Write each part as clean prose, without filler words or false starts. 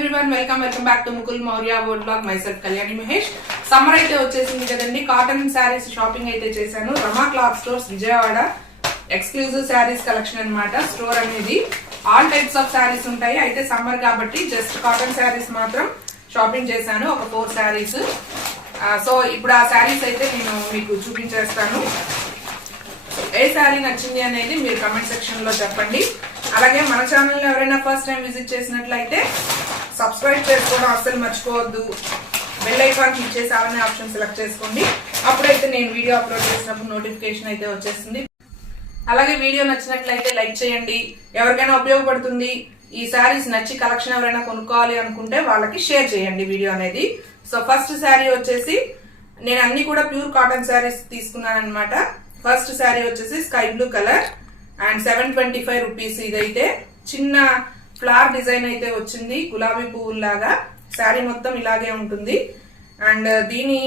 Everyone welcome back to Mukul Maurya world blog myself Kalyani Mahesh. Summer అయితే వచ్చేసింది కదండి. కాటన్ శారీస్ షాపింగ్ అయితే చేశాను. Rama cloth stores Vijayawada exclusive sarees collection అన్నమాట. స్టోర్ అనేది ఆల్ టైప్స్ ఆఫ్ శారీస్ ఉంటాయి. అయితే సమ్మర్ కాబట్టి జస్ట్ కాటన్ శారీస్ మాత్రం షాపింగ్ చేశాను, ఒక 4 శారీస్. సో ఇప్పుడు ఆ శారీస్ అయితే నేను మీకు చూపించేస్తాను. ఏ శారీ నచ్చింది అనేది మీరు కమెంట్ సెక్షన్ లో చెప్పండి. అలాగే మన ఛానల్ ఎవరైనా ఫస్ట్ టైం విజిట్ చేసినట్లయితే సబ్స్క్రైబ్ చేసుకోవడం అస్సలు మర్చిపోవద్దు. బెల్ ఐకాన్ క్లిక్ చేసి అలానే ఆప్షన్ సెలెక్ట్ చేసుకోండి. అప్పుడైతే నేను వీడియో అప్లోడ్ చేసినప్పుడు నోటిఫికేషన్ అయితే వచ్చేస్తుంది. అలాగే వీడియో నచ్చినట్లయితే లైక్ చేయండి. ఎవరికైనా ఉపయోగపడుతుంది. ఈ శారీస్ నచ్చి కలెక్షన్ ఎవరైనా కొనుక్కోవాలి అనుకుంటే వాళ్ళకి షేర్ చేయండి వీడియో అనేది. సో ఫస్ట్ శారీ వచ్చేసి నేను అన్ని కూడా ప్యూర్ కాటన్ శారీస్ తీసుకున్నాను అనమాట. ఫస్ట్ శారీ వచ్చేసి sky blue colour and 725 rupees. ఇదైతే చిన్న ఫ్లవర్ డిజైన్ అయితే వచ్చింది, గులాబీ పువ్వులాగా. శారీ మొత్తం ఇలాగే ఉంటుంది. అండ్ దీని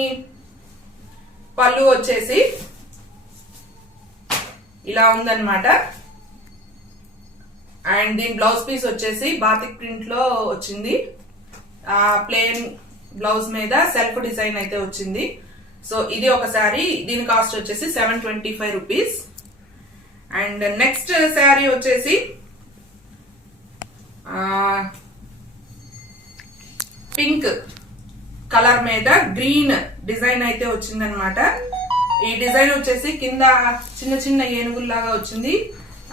పళ్ళు వచ్చేసి ఇలా ఉందన్నమాట. అండ్ దీని బ్లౌజ్ పీస్ వచ్చేసి బాతిక్ ప్రింట్ లో వచ్చింది. ప్లెయిన్ బ్లౌజ్ మీద సెల్ఫ్ డిజైన్ అయితే వచ్చింది. సో ఇది ఒక శారీ. దీని కాస్ట్ వచ్చేసి 725 రూపీస్. అండ్ నెక్స్ట్ శారీ వచ్చేసి పింక్ కలర్ మీద గ్రీన్ డిజైన్ అయితే వచ్చిందనమాట. ఈ డిజైన్ వచ్చేసి కింద చిన్న చిన్న ఏనుగుల్లాగా వచ్చింది.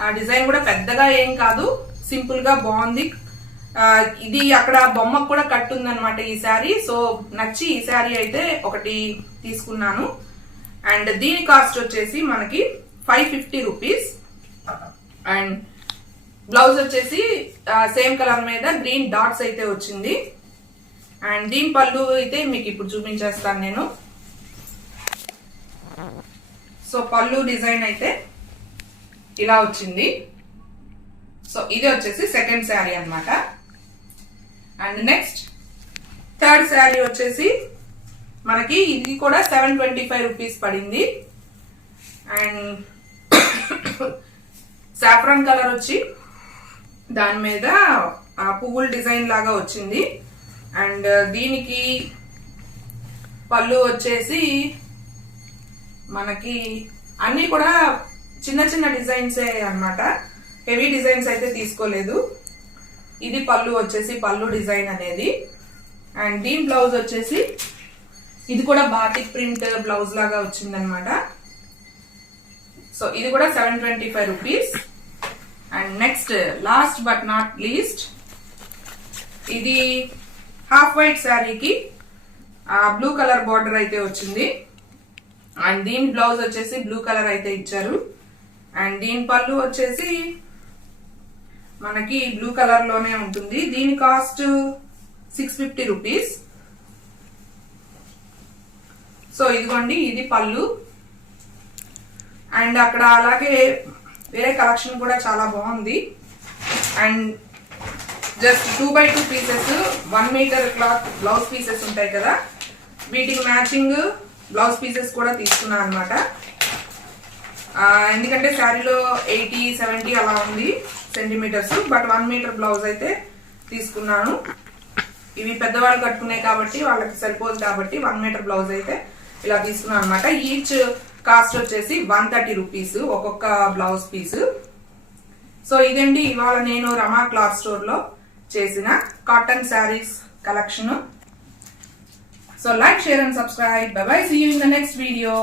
ఆ డిజైన్ కూడా పెద్దగా ఏం కాదు, సింపుల్ గా బాగుంది. ఇది అక్కడ బొమ్మకు కూడా కట్టుందనమాట ఈ శారీ. సో నచ్చి ఈ శారీ అయితే ఒకటి తీసుకున్నాను. అండ్ దీని కాస్ట్ వచ్చేసి మనకి 550 రూపీస్. అండ్ బ్లౌజ్ వచ్చేసి సేమ్ కలర్ మీద గ్రీన్ డాట్స్ అయితే వచ్చింది. అండ్ దీని పళ్ళు అయితే మీకు ఇప్పుడు చూపించేస్తాను నేను. సో పళ్ళు డిజైన్ అయితే ఇలా వచ్చింది. సో ఇది వచ్చేసి సెకండ్ శారీ అన్నమాట. అండ్ నెక్స్ట్ థర్డ్ శారీ వచ్చేసి మనకి ఇది కూడా 725 రూపీస్ పడింది. అండ్ సాఫ్రాన్ కలర్ వచ్చి దాని మీద పువ్వుల డిజైన్ లాగా వచ్చింది. అండ్ దీనికి పళ్ళు వచ్చేసి మనకి అన్ని కూడా చిన్న చిన్న డిజైన్సే అన్నమాట. హెవీ డిజైన్స్ అయితే తీసుకోలేదు. ఇది పళ్ళు వచ్చేసి పళ్ళు డిజైన్ అనేది. అండ్ దీని బ్లౌజ్ వచ్చేసి ఇది కూడా బాటిక్ ప్రింట్ బ్లౌజ్ లాగా వచ్చిందనమాట. సో ఇది కూడా 725 rupees. And next last but not least ఇది హాఫ్ వైట్ శారీకి బ్లూ కలర్ బార్డర్ అయితే వచ్చింది. అండ్ దీని బ్లౌజ్ వచ్చేసి బ్లూ కలర్ అయితే ఇచ్చారు. అండ్ దీని పళ్ళు వచ్చేసి మనకి బ్లూ కలర్ లోనే ఉంటుంది. దీని కాస్ట్ 650 రూపీస్. సో ఇదిగోండి, ఇది పళ్ళు. అండ్ అక్కడ అలాగే వేరే కలెక్షన్ కూడా చాలా బాగుంది. And just 2x2 pieces 1 metre cloth blouse pieces ఉంటాయి కదా, వీటికి మ్యాచింగ్ బ్లౌజ్ పీసెస్ కూడా తీసుకున్నా అనమాట. ఎందుకంటే శారీలో 80-70 అలా ఉంది సెంటీమీటర్స్, బట్ 1 మీటర్ బ్లౌజ్ అయితే తీసుకున్నాను. ఇవి పెద్దవాళ్ళు కట్టుకునే కాబట్టి వాళ్ళకి సరిపోదు కాబట్టి 1 మీటర్ బ్లౌజ్ అయితే ఇలా తీసుకున్నాను అనమాట. ఈచ్ కాస్ట్ వచ్చేసి 130 రూపీస్ ఒక్కొక్క బ్లౌజ్ పీస్. సో ఇదండి ఇవాళ నేను రమా క్లాత్ స్టోర్ లో చేసిన cotton saris collection. So like, share and subscribe. Bye bye. See you in the next video.